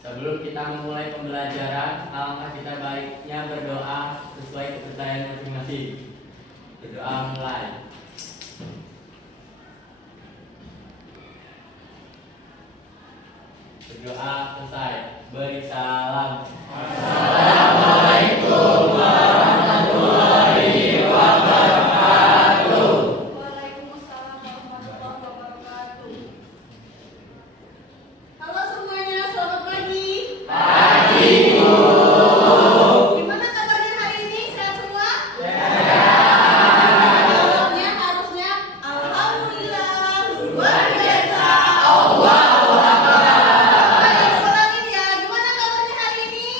Sebelum kita memulai pembelajaran, alangkah kita baiknya berdoa sesuai kepercayaan masing-masing. Berdoa mulai. Berdoa selesai. Beri salam. Assalamualaikum warahmatullahi wabarakatuh. Waalaikumsalam warahmatullahi wabarakatuh. Halo semuanya, selamat pagi. Pagi, Bu. Gimana kabarnya hari ini? Sehat semua? Sehat. Jawabnya harusnya alhamdulillah. Luar biasa. Allahu Akbar. Ayo ulangin ya. Gimana kabarnya hari ini?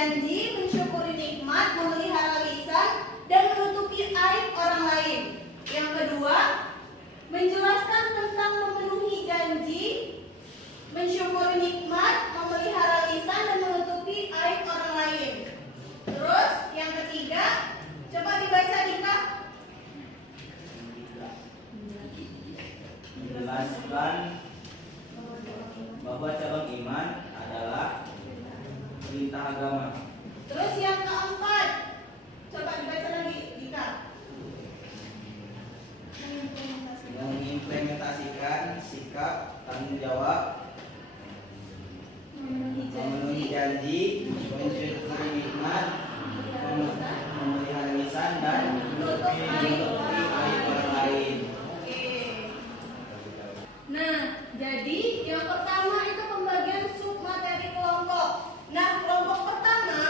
janji, mensyukuri nikmat, memelihara lisan, dan menutupi aib orang lain. Yang kedua, menjelaskan tentang memenuhi janji, mensyukuri nikmat, memelihara lisan, dan menutupi aib orang lain. Terus yang ketiga, coba dibaca Dika. Menjelaskan bahwa cabang iman adalah perintah agama. Terus yang keempat, coba dibaca lagi Dika. Mengimplementasikan sikap tanggung jawab, memenuhi janji, mensyukuri nikmat, memelihara lisan, dan menutupi aib orang lain. Oke. Nah, jadi yang pertama itu pembagian submateri kelompok. Nah, kelompok pertama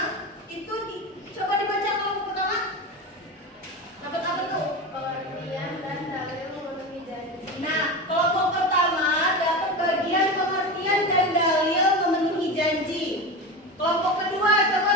itu coba dibaca kelompok pertama. Dapat apa tuh? Pengertian dan dalil memenuhi janji. Nah, kelompok pertama dapat bagian pengertian dan dalil memenuhi janji. Kelompok kedua coba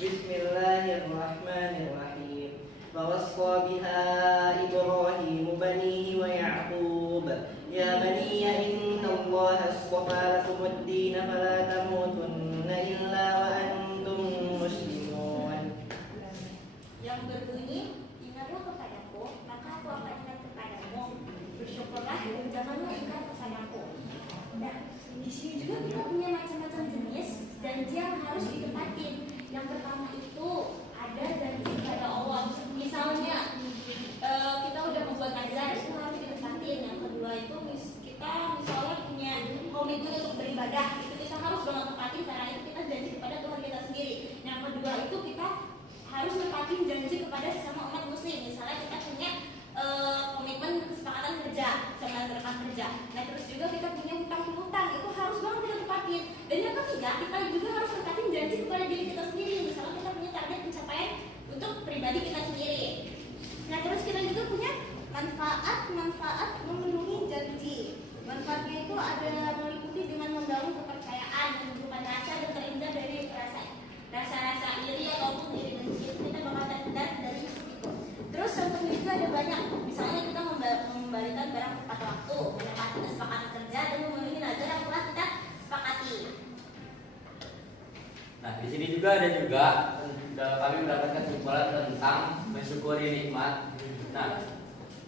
Bismillahirrahmanirrahim. ووصى بها إبراهيم بنيه ويعقوب يا بني إن الله اصطفى لكم الدين فلا تموتن إلا وأنتم مسلمون. Yang berbunyi, ingatlah kepadaku, maka aku akan ingat kepadamu. Bersyukurlah dan janganlah ingkar kepadaku. Nah, di sini juga kita punya macam-macam jenis janji yang harus ditepatin. Yang pertama itu ada janji kepada Allah. Misalnya kita udah membuat nazar, itu harus ditepatin. Yang kedua itu kita misalnya punya komitmen untuk beribadah, itu kita harus banget tepatin karena itu kita janji kepada Tuhan kita sendiri. Yang kedua itu kita harus nepatin janji kepada sesama umat muslim. Misalnya kita punya komitmen kesepakatan kerja sama rekan kerja. Nah terus juga kita punya hutang piutang, itu harus banget kita tepatin. Dan yang ketiga kita juga harus nepatin janji kepada diri kita sendiri. Misalnya kita punya target pencapaian untuk pribadi kita sendiri. Nah terus kita juga punya manfaat memenuhi janji. Manfaatnya itu ada meliputi dengan membangun kepercayaan, menunjukkan rasa dan terhindar dari rasa-rasa iri ataupun iri dengki, itu kita bakal terhindar dari itu. Terus contohnya juga ada banyak, misalnya kita mengembalikan barang tepat waktu, menepati kesepakatan kerja dan memenuhi nazar yang telah kita sepakati. Nah, di sini juga ada kami mendapatkan kesimpulan tentang mensyukuri nikmat. Nah,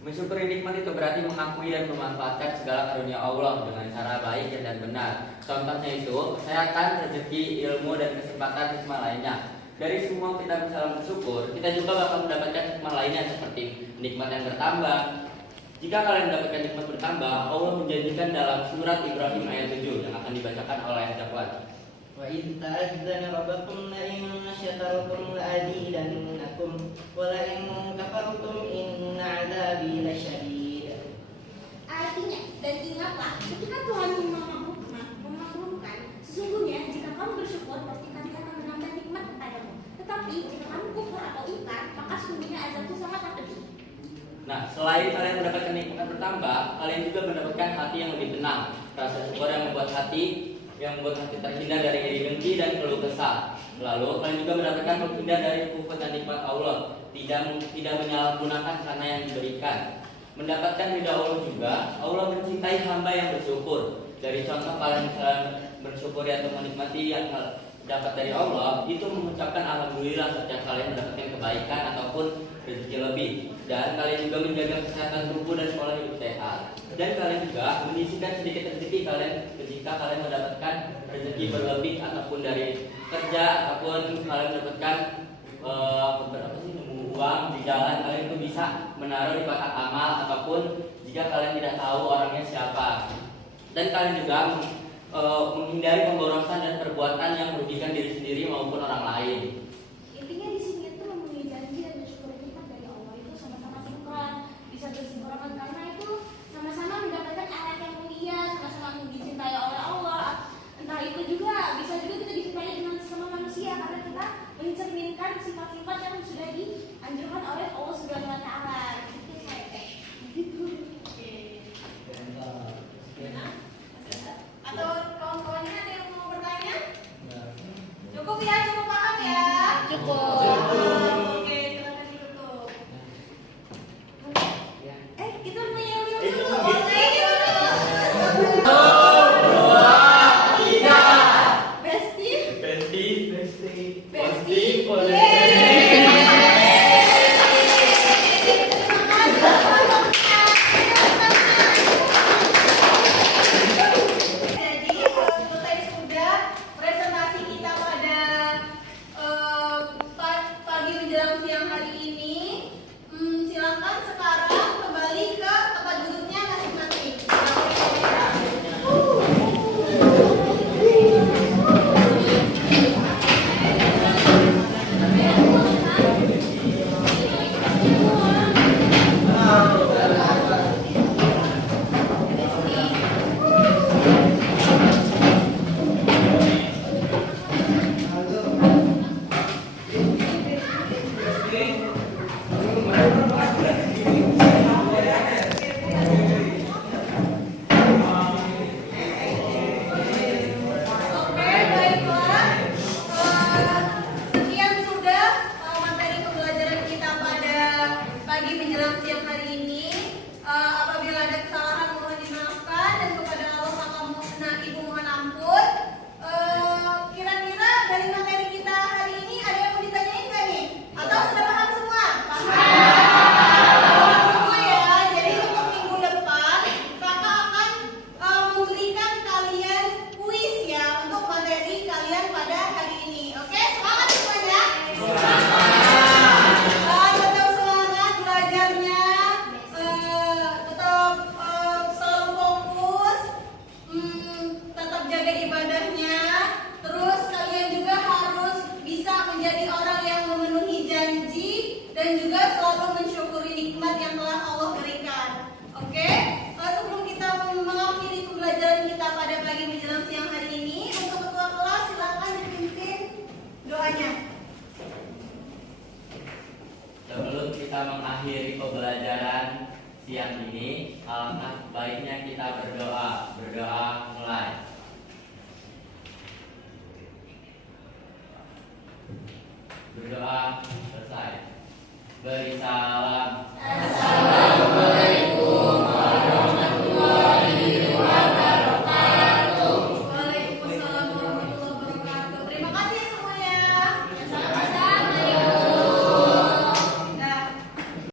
mensyukuri nikmat itu berarti mengakui dan memanfaatkan segala karunia Allah dengan cara baik dan benar. Contohnya itu, kesehatan, rezeki, ilmu, dan kesempatan hikmah lainnya. Dari semua kita bisa bersyukur, kita juga bakal mendapatkan hikmah lainnya seperti nikmat yang bertambah. Jika kalian mendapatkan nikmat bertambah, Allah menjanjikan dalam surat Ibrahim ayat 7 yang akan dibacakan oleh Jafar. وَإِذْ تَأَذَّنَ رَبُّكُمْ لَئِن شَكَرْتُمْ لَأَزِيدَنَّكُمْ وَلَئِن كَفَرْتُمْ إِنَّ عَذَابِي لَشَدِيدٌ. Artinya, dan ingatlah ketika Tuhan memaklumkan, sesungguhnya jika kamu bersyukur pasti kami akan menambah nikmat kepadamu. Tetapi jika kamu kufur atau ingkar, maka sesungguhnya azabku sangat pedih. Nah, selain kalian mendapatkan nikmat bertambah, kalian juga mendapatkan hati yang lebih tenang, rasa syukur yang membuat hati terhindar dari iri dengki dan keluh kesah. Lalu kalian juga mendapatkan terhindar dari kufur dan nikmat Allah, tidak menyalahgunakan karena yang diberikan. Mendapatkan ridha Allah juga, Allah mencintai hamba yang bersyukur. Dari contoh kalian misalnya bersyukur atau menikmati yang dapat dari Allah, itu mengucapkan alhamdulillah setiap kalian mendapatkan kebaikan ataupun rezeki lebih. Dan kalian juga menjaga kesehatan tubuh dan pola hidup sehat. Dan kalian juga menyisihkan sedikit rezeki kalian ketika kalian mendapatkan rezeki berlebih ataupun dari kerja ataupun kalian mendapatkan uang di jalan, kalian itu bisa menaruh di kotak amal ataupun jika kalian tidak tahu orangnya siapa. Dan kalian juga menghindari pemborosan dan perbuatan yang merugikan diri sendiri maupun orang lain. Intinya di sini itu memenuhi janji dan bersyukur nikmat dari Allah itu sama-sama sinkron, bisa bersinkronan karena itu sama-sama mendapatkan anak yang mulia, sama-sama dicintai oleh Allah. Entah itu juga bisa juga kita dicintai dengan sesama manusia karena kita mencerminkan sifat-sifat yang sudah dianjurkan oleh Allah Subhanahu Wa Taala. Itu saya gitu. Atau kawan-kawannya ada yang mau bertanya? Cukup ya, cukup paham ya? Cukup. Oke, silakan ditutup. Kita mau yel-yel dulu. Oke, silakan sekarang kembali ke ini, alangkah baiknya kita berdoa. Berdoa mulai. Berdoa selesai. Beri salam. Assalamualaikum